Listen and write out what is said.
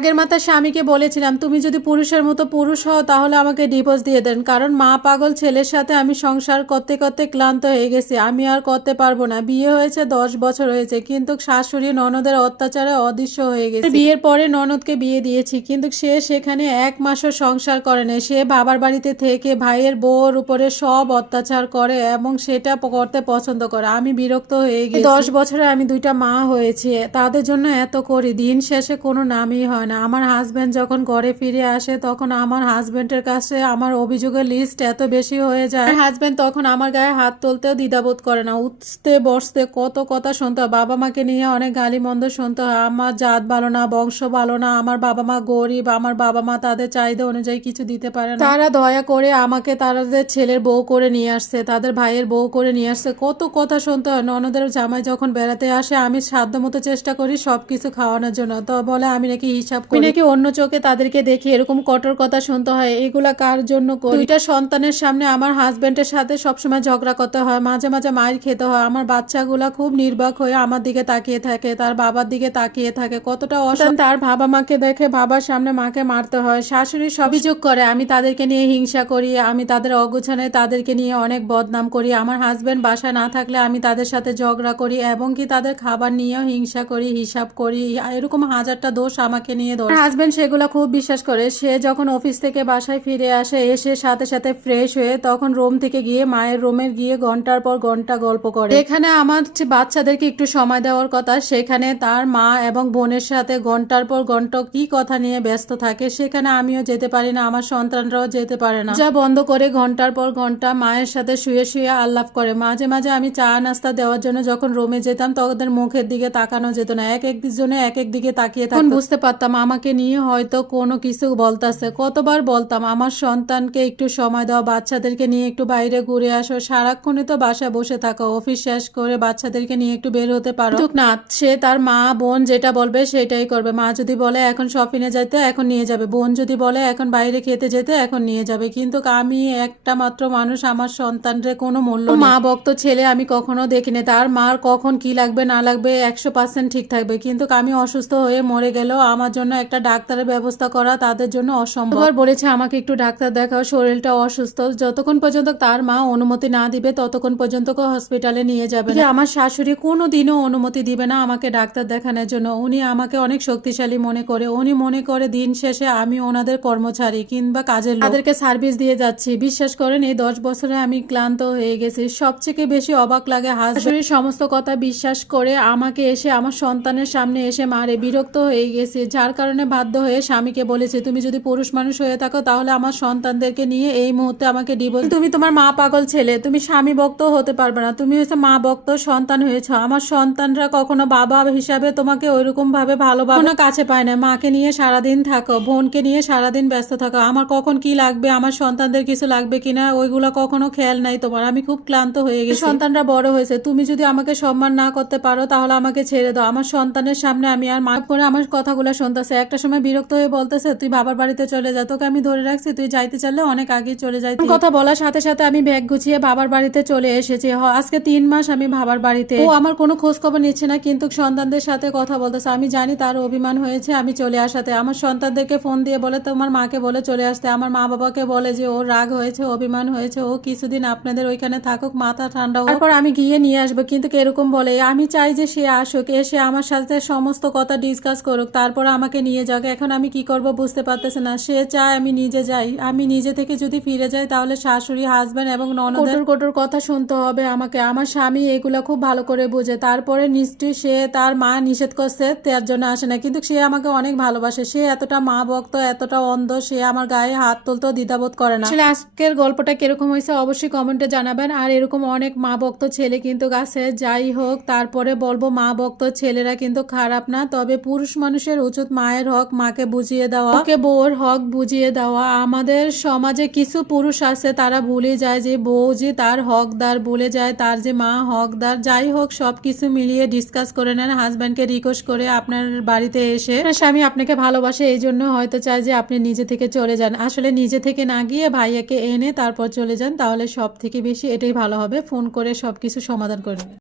আগের মাথার স্বামীকে বলেছিলাম তুমি যদি পুরুষের মতো পুরুষ হও তাহলে আমাকে ডিভোর্স দিয়ে দেন। কারণ মা পাগল ছেলের সাথে আমি সংসার করতে করতে ক্লান্ত হয়ে গেছি। আমি আর করতে পারব না। বিয়ে হয়েছে দশ বছর হয়েছে কিন্তু শাশুড়ি ননদের অত্যাচারে অদৃশ্য হয়ে গেছে। বিয়ের পরে ননদকে বিয়ে দিয়েছি কিন্তু সে সেখানে এক মাসও সংসার করে না সে বাবার বাড়িতে থেকে ভাইয়ের বউর উপরে সব অত্যাচার করে এবং সেটা করতে পছন্দ করে। আমি বিরক্ত হয়ে গেছি। দশ বছরে আমি দুইটা মা হয়েছি। তাদের জন্য এত করি। দিন শেষে কোনো নামই হয় না। আমার হাজব্যান্ড যখন ঘরে ফিরে আসে, তখন আমার হাজবেন্ডের কাছে আমার অভিযোগের লিস্ট এত বেশি হয়ে যায়। হাজব্যান্ড তখন আমার গায়ে হাত তুলতেও দ্বিধাবোধ করে না। উঠতে, বসতে, কত কথা শুনতে হয়। বাবা মাকে নিয়ে অনেক গালি মন্দ শুনতে হয়। আমার জাত ভালো না, বংশ ভালো না, আমার বাবা মা গরিব, আমার বাবা মা তাদের চাহিদা অনুযায়ী কিছু দিতে পারে না। তারা দয়া করে আমাকে তাদের ছেলের বউ করে নিয়ে আসছে, তাদের ভাইয়ের বউ করে নিয়ে আসছে। কত কথা শুনতে হয়। ননদের জামাই যখন বেড়াতে আসে, আমি সাধ্য মতো চেষ্টা করি সবকিছু খাওয়ানোর জন্য। তো বলে, আমি নাকি হিসাব করি। নাকি অন্য চোখে তাদেরকে দেখি এরকম কঠোর কথা শুনতে হয় এগুলা কার জন্য করি? দুইটা সন্তানের সামনে আমার হাজবেন্ডের সাথে সবসময় ঝগড়া করতে হয় মাঝে মাঝে মায়ের খেতে হয়। আমার বাচ্চাগুলা খুব নির্বাক হয়ে আমার দিকে তাকিয়ে থাকে তার বাবার দিকে তাকিয়ে থাকে। কতটা অশান্ত তার বাবা মাকে দেখে বাবার সামনে মাকে মারতে হয়। শাশুড়ি সব অভিযোগ করে আমি তাদেরকে নিয়ে হিংসা করি আমি তাদের অগোছানে তাদেরকে নিয়ে অনেক বদনাম করি। আমার হাজবেন্ড বাসায় না থাকলে আমি তাদের সাথে ঝগড়া করি এবং কি তাদের খাবার নিয়েও হিংসা করি হিসাব করি। এরকম হাজারটা দোষ আমাকে নিয়ে দোষ হাজবেন্ড সেগুলো খুব বিশ্বাস করে। সে যখন অফিস থেকে বাসায় ফিরে আসে এসে সাথে সাথে ফ্রেশ হয়ে তখন রুম থেকে গিয়ে মায়ের রুমের গিয়ে ঘণ্টার পর ঘণ্টা গল্প করে। এখানে আমার বাচ্চাদেরকে একটু সময় দেওয়ার কথা সেখানে তার মা এবং বোনের সাথে ঘণ্টার পর ঘণ্টা কি কথা নিয়ে ব্যস্ত থাকে সেখানে আমিও যেতে পারি না আমার সন্তানরাও যেতে পারে না। যা বন্ধ করে ঘণ্টার পর ঘণ্টা মায়ের সাথে শুয়ে শুয়ে আল্লাপ করে। মাঝে মাঝে আমি চা নাস্তা দেওয়ার জন্য যখন রুমে যেতাম তখন মুখের দিকে তাকানো যেত না। এক এক জনে এক এক দিকে তাকিয়ে তখন বুঝতে পারতাম আমাকে নিয়ে হয়তো কোনো কিছু বলতাছে। কতবার বলতাম, আমার সন্তানকে একটু সময় দাও, বাচ্চাদেরকে নিয়ে একটু বাইরে ঘুরে আসো। সারাক্ষণে তো বাসায় বসে থাকো, অফিস শেষ করে বাচ্চাদেরকে নিয়ে একটু বের হতে পারো। না, সে তার মা, বোন যেটা বলবে সেটাই করবে। মা যদি বলে, এখন শপিংয়ে যেতে এখন নিয়ে যাবে। বোন যদি বলে, এখন বাইরে খেতে যেতে, এখন নিয়ে যাবে। কিন্তু আমি একটা মাত্র মানুষ, আমার সন্তানরে কোনো মূল্য মা ভক্ত ছেলে আমি কখনো দেখিনি। তার মার কখন কি লাগবে, না লাগবে, একশো পার্সেন্ট ঠিক থাকবে। কিন্তু আমি অসুস্থ হয়ে মরে গেলেও আমার জন্য একটা ডাক্তারের ব্যবস্থা করা তাদের জন্য অসম্ভব। বলেছে, আমাকে একটু ডাক্তার দেখাও, শরীরটা অসুস্থ। যতক্ষণ পর্যন্ত তার মা অনুমতি না দিবে, ততক্ষণ পর্যন্ত হসপিটালে নিয়ে যাবে আমার শাশুড়ি কোনো দিনও অনুমতি দিবে না আমাকে ডাক্তার দেখানোর জন্য। উনি আমাকে অনেক শক্তিশালী মনে করে। উনি মনে করে, দিন শেষে আমি ওনাদের কর্মচারী কিংবা কাজের তাদেরকে সার্ভিস দিয়ে যাচ্ছি। বিশ্বাস করেন, এই দশ বছরে আমি ক্লান্ত হয়ে গেছি। সবথেকে বেশি অবাক লাগে হাজবেন্ডের সমস্ত কথা বিশ্বাস করে আমাকে এসে, আমার সন্তানের সামনে এসে মারে। বিরক্ত হয়ে গেছে। যার কারণে বাধ্য হয়ে স্বামীকে বলেছে তুমি যদি পুরুষ মানুষ হয়ে থাকো তাহলে আমার সন্তানদেরকে নিয়ে এই মুহূর্তে আমাকে ডিভোর্স তুমি তোমার মা পাগল ছেলে তুমি স্বামী ভক্ত হতে পারবে না। তুমি হচ্ছে মা ভক্ত সন্তান হয়েছ। আমার সন্তানরা কখনো বাবা হিসাবে তোমাকে ওইরকম ভাবে ভালোবাসে না কাছে পায় না। মাকে নিয়ে সারাদিন থাকো বোনকে নিয়ে সারাদিন ব্যস্ত থাকো। আমার কখন কি লাগবে আমার সন্তানদের কিছু লাগবে কিনা ওইগুলো কখনো খেয়াল নাই তোমার। আমি খুব ক্লান্ত হয়ে গেছি। সন্তানরা বড় হয়েছে। তুমি যদি আমাকে সম্মান না করতে পারো তাহলে আমাকে ছেড়ে দাও। আমার সন্তানের সামনে আমি আর মাফ করে আমার কথাগুলো শুনতেছে একটা সময় বিরক্ত হয়ে বলতেছে তুই বাবার বাড়িতে চলে যা তোকে আমি ধরে রাখছি তুই যাইতে চাইলে অনেক আগে চলে যাই কথা বলার সাথে সাথে আমি ব্যাগ গুছিয়ে বাবার বাড়িতে চলে এসেছি। আজকে তিন মাস আমি বাবার বাড়িতে। ও আমার কোনো খোঁজ খবর নিচ্ছে না কিন্তু সন্তানদের সাথে কথা বলতেছে। আমি জানি তার অভিমান হয়েছে আমি চলে আসাতে। আমার সন্তানদেরকে ফোন দিয়ে বলে তোমার মাকে বলে চলে আসতে। আমার মা বাবাকে বলে যে ওর রাগ হয়েছে অভিমান হয়েছে ও কিছুদিন আপনাদের ওইখানে থাকুক মাথা ঠান্ডা হোক। তারপর আমি গিয়ে নিয়ে আসব কিন্তু এরকম বলে আমি চাই যে সে আসুক এসে আমার সাথে সমস্ত কথা ডিসকাস করুক তারপর আমাকে নিয়ে যাক। এখন আমি কি করব বুঝতে পারতেছে না। সে চায় আমি নিজে যাই। আমি নিজে থেকে যদি ফিরে যাই তাহলে শাশুড়ি হাজবেন্ড এবং ননদের কটুর কথা শুনতে হবে আমাকে। আমার স্বামী এগুলো খুব ভালো করে বুঝে। তারপরে নিশ্চয়ই সে তার মা নিষেধ করছে তার জন্য আসে না। কিন্তু সে আমাকে অনেক ভালোবাসে। সে এতটা মা ভক্ত এতটা অন্ধ সে আমার গায়ে হাত তুলতেও দ্বিধাবোধ করে না। আসলে আজকের গল্পটা কীরকম হয়েছে অবশ্যই কমেন্টে জানাবেন। আর এরকম অনেক মা ভক্ত ছেলে কিন্তু আছে। যাই হোক তারপরে বলব মা ভক্ত ছেলেরা কিন্তু খারাপ না। তবে পুরুষ মানুষের উচিত মায়ের হক মাকে বুঝিয়ে দেওয়া। ওকে বউর হক বুঝিয়ে দেওয়া। আমাদের সমাজে কিছু পুরুষ আছে, তারা ভুলে যায় যে বউ যে তার হকদার ভুলে যায় তার যে মা হকদার। যাই হোক, সবকিছু মিলিয়ে ডিসকাস করে নেন হাজব্যান্ডকে রিকোয়েস্ট করে আপনার বাড়িতে এসে। স্বামী আপনাকে ভালোবাসে, এই জন্য হয়তো চায় যে আপনি নিজে থেকে চলে যান। আসলে নিজে থেকে না গিয়ে ভাইয়াকে এনে তারপর চলে যান, তাহলে সব থেকে বেশি এটাই ভালো হবে। ফোন করে সবকিছু সমাধান করে নেবেন